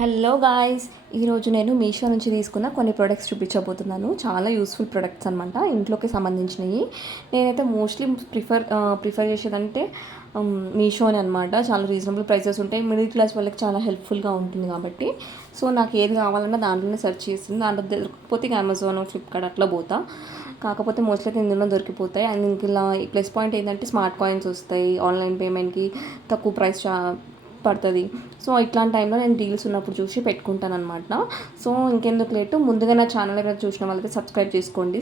Hello guys, ఈరోజు నేను మీషో నుంచి తీసుకున్న కొన్ని ప్రొడక్ట్స్ చూపించబోతున్నాను. చాలా యూస్ఫుల్ ప్రొడక్ట్స్ అనమాట, ఇంట్లోకి సంబంధించినవి. నేనైతే మోస్ట్లీ ప్రిఫర్ చేసేదంటే మీషో అని అనమాట. చాలా రీజనబుల్ ప్రైసెస్ ఉంటాయి, మిడిల్ క్లాస్ వాళ్ళకి చాలా హెల్ప్ఫుల్గా ఉంటుంది కాబట్టి. సో నాకు ఏది కావాలన్నా దాంట్లోనే సెర్చ్ చేస్తుంది. దాంట్లో దొరకకపోతే ఇక అమెజాన్, ఫ్లిప్కార్ట్ అట్లా పోతా. కాకపోతే మోస్ట్లీ అయితే ఇందులో దొరికిపోతాయి. అండ్ ఇంక ఇలా ప్లస్ పాయింట్ ఏంటంటే స్మార్ట్ కాయిన్స్ వస్తాయి, ఆన్లైన్ పేమెంట్కి తక్కువ ప్రైస్ పడుతుంది. సో ఇట్లాంటి టైంలో నేను డీల్స్ ఉన్నప్పుడు చూసి పెట్టుకుంటాను అనమాట. సో ఇంకెందుకు లేటు, ముందుగా నా ఛానల్ ఎవరైనా చూసిన వాళ్ళకి సబ్స్క్రైబ్ చేసుకోండి.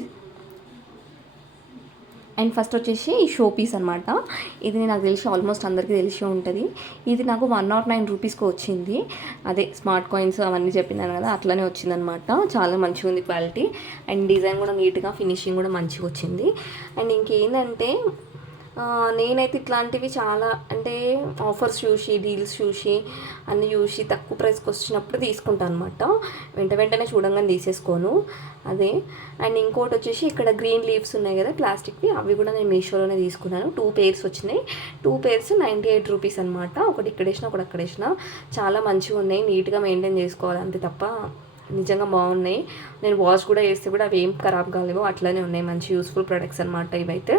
అండ్ ఫస్ట్ వచ్చేసి ఈ షో పీస్ అనమాట. ఇది నాకు తెలిసి ఆల్మోస్ట్ అందరికీ తెలిసి ఉంటుంది. ఇది నాకు 109 రూపీస్కి వచ్చింది. అదే స్మార్ట్ కాయిన్స్ అవన్నీ చెప్పినాను కదా, అట్లనే వచ్చిందనమాట. చాలా మంచిగా ఉంది క్వాలిటీ, అండ్ డిజైన్ కూడా నీట్గా, ఫినిషింగ్ కూడా మంచిగా వచ్చింది. అండ్ ఇంకేంటంటే నేనైతే ఇట్లాంటివి చాలా అంటే ఆఫర్స్ చూసి, డీల్స్ చూసి, అన్నీ చూసి తక్కువ ప్రైస్కి వచ్చినప్పుడు తీసుకుంటాను అనమాట. వెంటనే చూడంగానే తీసేసుకోను అదే. అండ్ ఇంకోటి వచ్చేసి ఇక్కడ గ్రీన్ లీవ్స్ ఉన్నాయి కదా ప్లాస్టిక్వి, అవి కూడా నేను మీషోలోనే తీసుకున్నాను. 2 పేర్స్ వచ్చినాయి. 2 పేర్స్ 98 రూపీస్ అనమాట. ఒకటి ఇక్కడ వేసిన, ఒకటి అక్కడ వేసిన. చాలా మంచిగా ఉన్నాయి, నీట్గా మెయింటైన్ చేసుకోవాలి అంతే తప్ప నిజంగా బాగున్నాయి. నేను వాష్ కూడా చేస్తే కూడా అవి ఏం ఖరాబ్ కాలేవో అట్లనే ఉన్నాయి. మంచి యూస్ఫుల్ ప్రొడక్ట్స్ అనమాట ఇవైతే.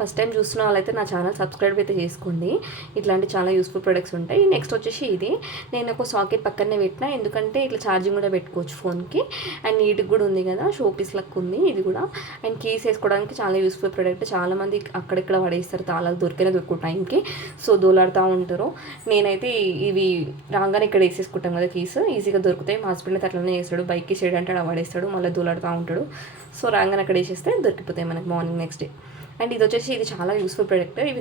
ఫస్ట్ టైం చూస్తున్న వాళ్ళైతే నా ఛానల్ సబ్స్క్రైబ్ అయితే చేసుకోండి. ఇట్లాంటి చాలా యూస్ఫుల్ ప్రొడక్ట్స్ ఉంటాయి. నెక్స్ట్ వచ్చేసి ఇది నేను ఒక సాకెట్ పక్కనే పెట్టిన, ఎందుకంటే ఇట్లా ఛార్జింగ్ కూడా పెట్టుకోవచ్చు ఫోన్కి. అండ్ నీట్గా కూడా ఉంది కదా, షో పీస్ లెక్క ఉంది ఇది కూడా. అండ్ కీస్ వేసుకోవడానికి చాలా యూస్ఫుల్ ప్రొడక్ట్. చాలామంది అక్కడిక్కడ పడేస్తారు, తాళాలు దొరుకు టైంకి, సో దోలాడుతూ ఉంటారు. నేనైతే ఇవి రాగానే ఇక్కడ వేసేసుకుంటాం కదా కీస్, ఈజీగా దొరుకుతాయి. మా హస్బెండ్ అయితే అట్లనే వేస్తాడు, బైక్కి సైడ్ అంటే అలా పడేస్తాడు, మళ్ళీ దోలాడుతూ ఉంటాడు. సో రాగానే అక్కడ వేసేస్తే దొరికిపోతాయి మనకి మార్నింగ్ నెక్స్ట్ డే. అండ్ ఇది వచ్చేసి ఇది చాలా యూస్ఫుల్ ప్రొడక్ట్. ఇవి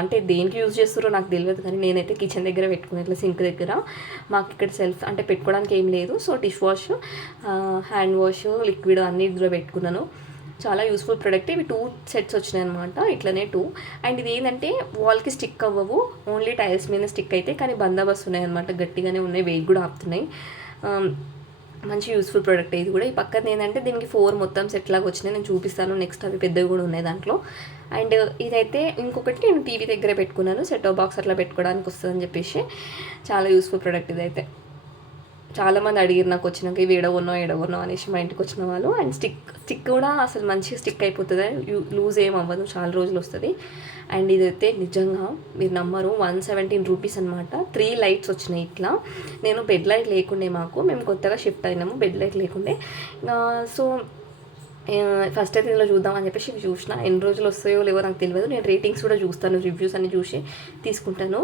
అంటే దేనికి యూజ్ చేస్తారో నాకు తెలియదు, కానీ నేనైతే కిచెన్ దగ్గర పెట్టుకున్నాను, ఇట్లా సింక్ దగ్గర. మాకు ఇక్కడ సెల్ఫ్ అంటే పెట్టుకోవడానికి ఏం లేదు, so dish wash, hand wash, liquid అన్ని ఇందులో పెట్టుకున్నాను. చాలా యూస్ఫుల్ ప్రొడక్ట్. ఇవి 2 సెట్స్ వచ్చినాయి అనమాట, ఇట్లనే 2. అండ్ ఇది ఏంటంటే వాల్కి స్టిక్ అవ్వవు, ఓన్లీ టైల్స్ మీద స్టిక్ అయితే, కానీ బందోబస్తు ఉన్నాయి అనమాట, గట్టిగానే ఉన్నాయి, వెయిట్ కూడా ఆపుతున్నాయి. మంచి యూస్ఫుల్ ప్రోడక్ట్ ఇది కూడా. ఈ పక్కన ఏంటంటే దీనికి 4 మొత్తం సెట్ లాగా వచ్చినాయి, నేను చూపిస్తాను నెక్స్ట్. అవి పెద్దవి కూడా ఉన్నాయి దాంట్లో. అండ్ ఇదైతే ఇంకొకటి నేను టీవీ దగ్గర పెట్టుకున్నాను, సెట్ ఆఫ్ బాక్స్ అట్లా పెట్టుకోవడానికి వస్తుందని చెప్పేసి. చాలా యూస్ఫుల్ ప్రోడక్ట్ ఇదైతే. చాలామంది అడిగారు నాకు వచ్చినాక, ఇవి ఎడగొన్నావు అనేసి మా ఇంటికి వచ్చిన వాళ్ళు. అండ్ స్టిక్ కూడా అసలు మంచిగా స్టిక్ అయిపోతుంది, లూజ్ ఏం అవ్వదు, చాలా రోజులు వస్తుంది. అండ్ ఇదైతే నిజంగా మీరు నమ్మరు, 117 రూపీస్ అనమాట. 3 లైట్స్ వచ్చినాయి ఇట్లా. నేను బెడ్ లైట్ లేకుండే, మేము కొత్తగా షిఫ్ట్ అయినాము, బెడ్ లైట్ లేకుండే. సో ఫస్ట్ అయితే ఇందులో చూద్దామని చెప్పేసి ఇవి చూసిన. ఎన్ని రోజులు వస్తాయో లేవో నాకు తెలియదు. నేను రేటింగ్స్ కూడా చూస్తాను, రివ్యూస్ అన్ని చూసి తీసుకుంటాను.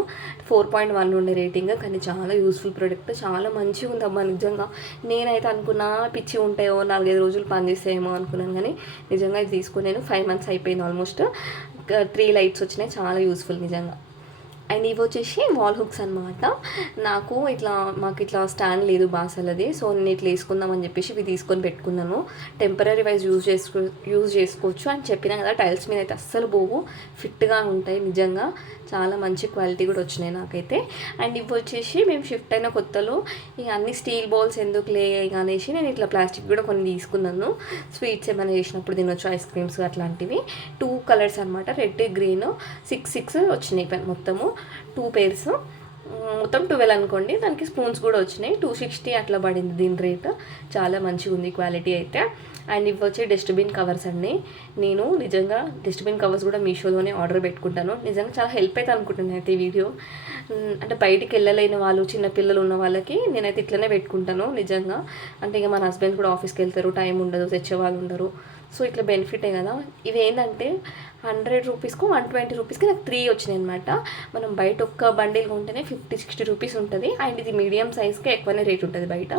4.1 ఉండే రేటింగ్, కానీ చాలా యూస్ఫుల్ ప్రోడక్ట్, చాలా మంచిగా ఉంది అమ్మా నిజంగా. నేనైతే అనుకున్నా పిచ్చి ఉంటాయో, 4-5 రోజులు పనిచేస్తాయేమో అనుకున్నాను, కానీ నిజంగా ఇది తీసుకుని నేను 5 months అయిపోయింది ఆల్మోస్ట్. 3 లైట్స్ వచ్చినాయి, చాలా యూస్ఫుల్ నిజంగా. అండ్ ఇవి వచ్చేసి వాల్ హుక్స్ అనమాట. మాకు ఇట్లా స్టాండ్ లేదు బాసలది, సో నేను ఇట్లా వేసుకుందామని చెప్పేసి ఇవి తీసుకొని పెట్టుకున్నాను. టెంపరీ వైజ్ యూజ్ చేసుకోవచ్చు అని చెప్పినా కదా. టైల్స్ మీద అయితే అస్సలు పోవు, ఫిట్గా ఉంటాయి నిజంగా. చాలా మంచి క్వాలిటీ కూడా వచ్చినాయి నాకైతే. అండ్ ఇవి వచ్చేసి మేము షిఫ్ట్ అయిన కొత్తలో ఇక అన్ని స్టీల్ బౌల్స్ ఎందుకులే అనేసి నేను ఇట్లా ప్లాస్టిక్ కూడా కొన్ని తీసుకున్నాను. స్వీట్స్ ఏమైనా చేసినప్పుడు తినొచ్చు, ఐస్ క్రీమ్స్ అట్లాంటివి. 2 కలర్స్ అనమాట, రెడ్, గ్రీన్. 6 వచ్చినాయి మొత్తము. 2 పేర్స్, మొత్తం 12 అనుకోండి. దానికి స్పూన్స్ కూడా వచ్చినాయి. 260 అట్లా పడింది దీని రేట్. చాలా మంచిగా ఉంది క్వాలిటీ అయితే. అండ్ ఇవి వచ్చి డస్ట్బిన్ కవర్స్ అండి. నేను నిజంగా డస్ట్బిన్ కవర్స్ కూడా మీషోలోనే ఆర్డర్ పెట్టుకుంటాను. నిజంగా చాలా హెల్ప్ అయితే అనుకుంటున్నాను అయితే ఈ వీడియో. అంటే బయటికి వెళ్ళలేని వాళ్ళు, చిన్నపిల్లలు ఉన్న వాళ్ళకి నేనైతే ఇట్లనే పెట్టుకుంటాను నిజంగా. అంటే ఇక మన హస్బెండ్ కూడా ఆఫీస్కి వెళ్తారు, టైం ఉండదు, తెచ్చే వాళ్ళు ఉండరు. సో ఇట్లా బెనిఫిటే కదా. ఇవి ఏంటంటే 100 రూపీస్కు 120 రూపీస్కి నాకు 3 వచ్చినాయి అనమాట. మనం బయట ఒక్క బండిల్ కొంటేనే 50-60 రూపీస్ ఉంటుంది. అండ్ ఇది మీడియం సైజ్కి ఎక్కువనే రేట్ ఉంటుంది బయట.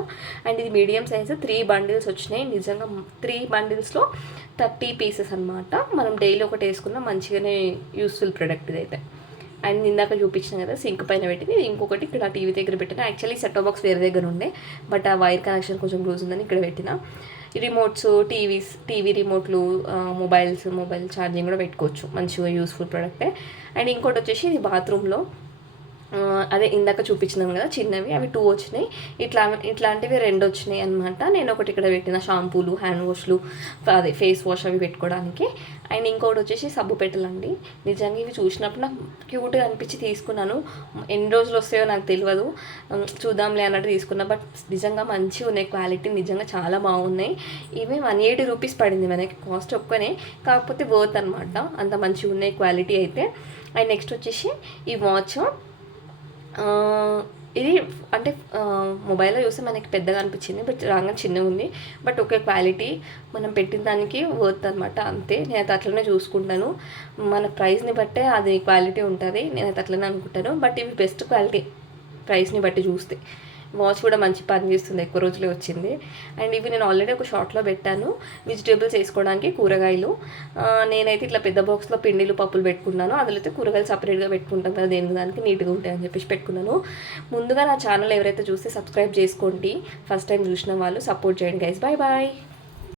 అండ్ ఇది మీడియం సైజ్ 3 బండిల్స్ వచ్చినాయి. నిజంగా 3 బండిల్స్లో 30 పీసెస్ అనమాట. మనం డైలీ ఒకటి వేసుకున్న మంచిగానే యూస్ఫుల్ ప్రొడక్ట్ ఇదైతే. అండ్ ఇందాక చూపించిన కదా సింక్ పైన పెట్టింది, ఇంకొకటి ఇక్కడ టీవీ దగ్గర పెట్టిన. యాక్చువల్లీ సెట్ ఆఫ్ బాక్స్ వేరే దగ్గర ఉండే, బట్ ఆ వైర్ కనెక్షన్ కొంచెం లూజ్ ఉందని ఇక్కడ పెట్టిన. రిమోట్స్, టీవీ రిమోట్లు, మొబైల్ ఛార్జింగ్ కూడా పెట్టుకోవచ్చు, మంచిగా యూస్ఫుల్ ప్రోడక్టే. అండ్ ఇంకోటి వచ్చేసి ఇది బాత్రూంలో అదే ఇందాక చూపించినాం కదా చిన్నవి, అవి 2 వచ్చినాయి. ఇట్లాంటివి 2 వచ్చినాయి అనమాట. నేను ఒకటి ఇక్కడ పెట్టిన షాంపూలు, హ్యాండ్ వాష్లు, అదే ఫేస్ వాష్ అవి పెట్టుకోవడానికి. అండ్ ఇంకోటి వచ్చేసి సబ్బు పెట్టలండి. నిజంగా ఇవి చూసినప్పుడు నాకు క్యూట్గా అనిపించి తీసుకున్నాను. ఎన్ని రోజులు వస్తాయో నాకు తెలియదు, చూద్దాంలే అన్నట్టు తీసుకున్నా. బట్ నిజంగా మంచిగా ఉన్నాయి, క్వాలిటీ నిజంగా చాలా బాగున్నాయి. ఇవి 180 రూపీస్ పడింది మనకి, కాస్ట్ ఒక్కనే, కాకపోతే వర్త్ అనమాట, అంత మంచిగా ఉన్నాయి క్వాలిటీ అయితే. అండ్ నెక్స్ట్ వచ్చేసి ఈ వాచ్. ఇది అంటే మొబైల్లో చూస్తే మనకి పెద్దగా అనిపించింది, బట్ రాగా చిన్నగా ఉంది. బట్ ఒకే క్వాలిటీ, మనం పెట్టిన దానికి వర్త్ అనమాట, అంతే. నేనైతే అట్లనే చూసుకుంటాను, మన ప్రైస్ని బట్టే అది క్వాలిటీ ఉంటుంది, నేనైతే అట్లనే అనుకుంటాను. బట్ ఇవి బెస్ట్ క్వాలిటీ ప్రైస్ని బట్టి చూస్తే. వాచ్ కూడా మంచి పని చేస్తుంది, ఎక్కువ రోజులే వచ్చింది. అండ్ ఇవి నేను ఆల్రెడీ ఒక షార్ట్లో పెట్టాను, వెజిటేబుల్స్ వేసుకోవడానికి, కూరగాయలు. నేనైతే ఇట్లా పెద్ద బాక్స్లో పిండిలు పప్పులు పెట్టుకున్నాను, అందులో అయితే కూరగాయలు సపరేట్గా పెట్టుకుంటాం కదా, దేనికి దానికి నీట్గా ఉంటాయని చెప్పేసి పెట్టుకున్నాను. ముందుగా నా ఛానల్ ఎవరైతే చూస్తే సబ్స్క్రైబ్ చేసుకోండి, ఫస్ట్ టైం చూసిన వాళ్ళు సపోర్ట్ చేయండి గైస్. Bye bye.